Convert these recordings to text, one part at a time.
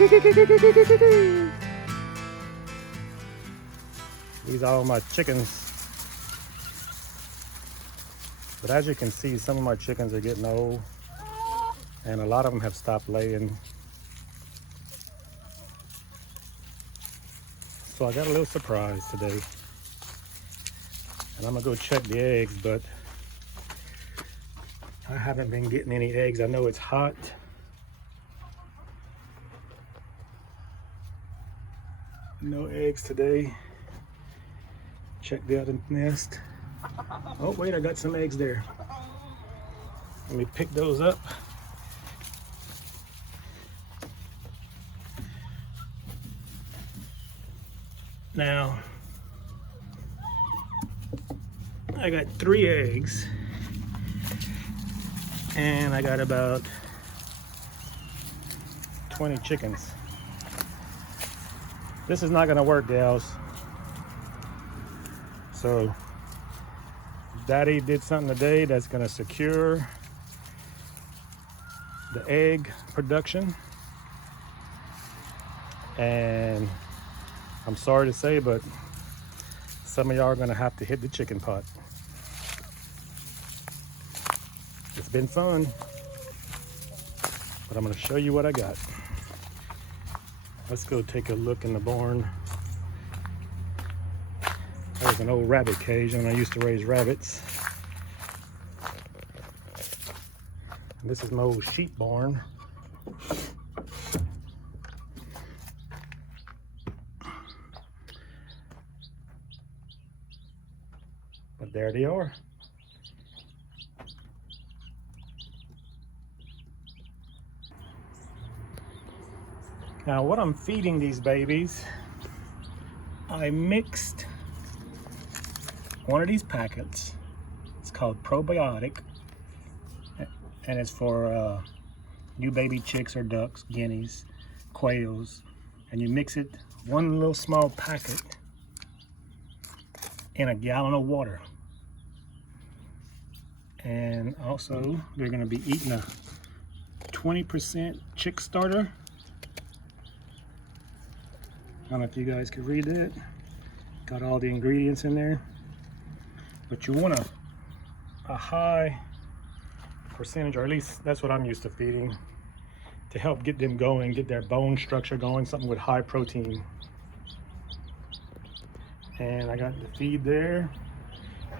These are all my chickens. But as you can see, some of my chickens are getting old, and a lot of them have stopped laying. So I got a little surprise today. And I'm gonna go check the eggs, but I haven't been getting any eggs. I know it's hot. No eggs today. Check the other nest. Oh wait, I got some eggs there. Let me pick those up. Now, I got 3 eggs, and I got about 20 chickens. This is not gonna work, gals. So, Daddy did something today that's gonna secure the egg production. And I'm sorry to say, but some of y'all are gonna have to hit the chicken pot. It's been fun, but I'm gonna show you what I got. Let's go take a look in the barn. There's an old rabbit cage when I used to raise rabbits. And this is my old sheep barn. But there they are. Now what I'm feeding these babies, I mixed one of these packets. It's called probiotic, and it's for new baby chicks or ducks, guineas, quails, and you mix it, one little small packet, in a gallon of water. And also they're going to be eating a 20% chick starter. I don't know if you guys can read that. Got all the ingredients in there. But you want a high percentage, or at least that's what I'm used to feeding, to help get them going, get their bone structure going, something with high protein. And I got the feed there,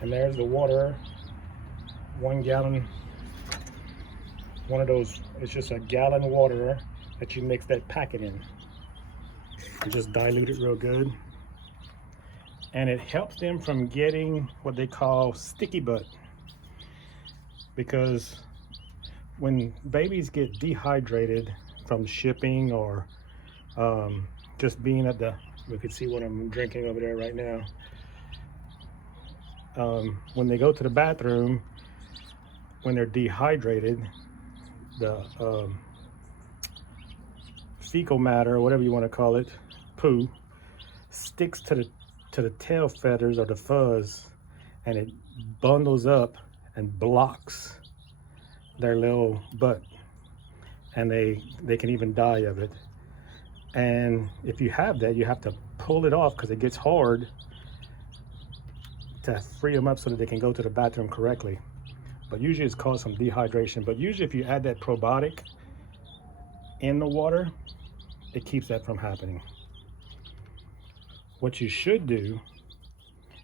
and there's the water. 1 gallon, one of those, it's just a gallon of water that you mix that packet in. You just dilute it real good. And it helps them from getting what they call sticky butt. Because when babies get dehydrated from shipping or just being at the, we can see what I'm drinking over there right now. When they go to the bathroom, when they're dehydrated, the fecal matter, or whatever you want to call it, poo, sticks to the tail feathers or the fuzz, and it bundles up and blocks their little butt, and they can even die of it. And if you have that, you have to pull it off because it gets hard to free them up so that they can go to the bathroom correctly. But usually it's caused from dehydration. But usually if you add that probiotic in the water, it keeps that from happening. What you should do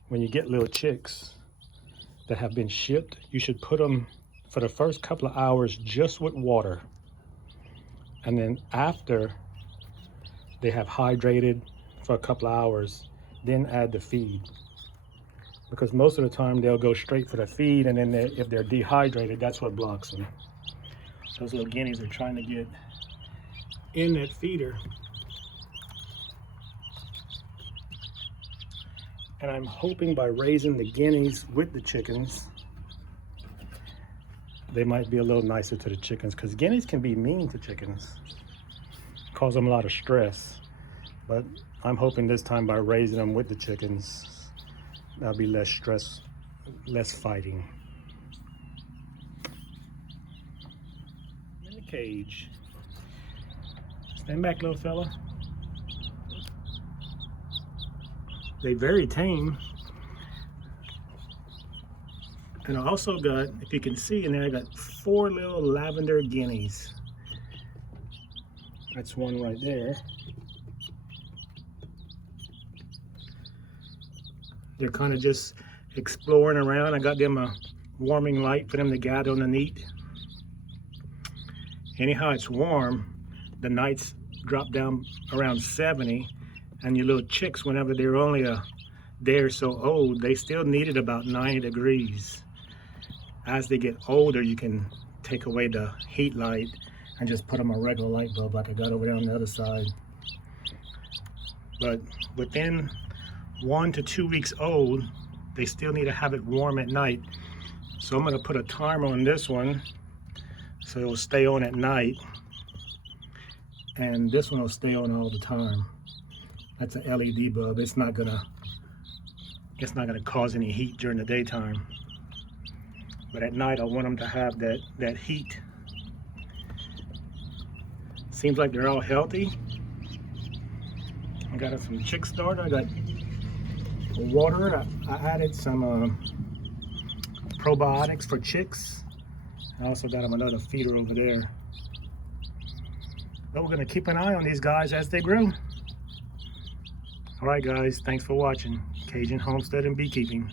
when you get little chicks that have been shipped, you should put them for the first couple of hours just with water. And then after they have hydrated for a couple of hours, then add the feed. Because most of the time they'll go straight for the feed, and then if they're dehydrated, that's what blocks them. Those little guineas are trying to get in that feeder. And I'm hoping by raising the guineas with the chickens, they might be a little nicer to the chickens, because guineas can be mean to chickens, cause them a lot of stress. But I'm hoping this time by raising them with the chickens, there'll be less stress, less fighting. In the cage, Stand back, little fella. They very tame. And I also got, if you can see in there, I got 4 little lavender guineas. That's one right there. They're kind of just exploring around. I got them a warming light for them to gather underneath. Anyhow, it's warm. The nights drop down around 70, and your little chicks, whenever they're only a day or so old, they still need it about 90 degrees. As they get older, you can take away the heat light and just put them a regular light bulb like I got over there on the other side. But within 1 to 2 weeks old, they still need to have it warm at night. So I'm going to put a timer on this one so it'll stay on at night, and this one will stay on all the time. That's an LED bulb. It's not gonna cause any heat during the daytime, but at night I want them to have that heat. Seems like they're all healthy. I got some chick starter. I got water. I added some probiotics for chicks. I also got them another feeder over there. But we're going to keep an eye on these guys as they grow. All right, guys, thanks for watching Cajun Homestead and Beekeeping.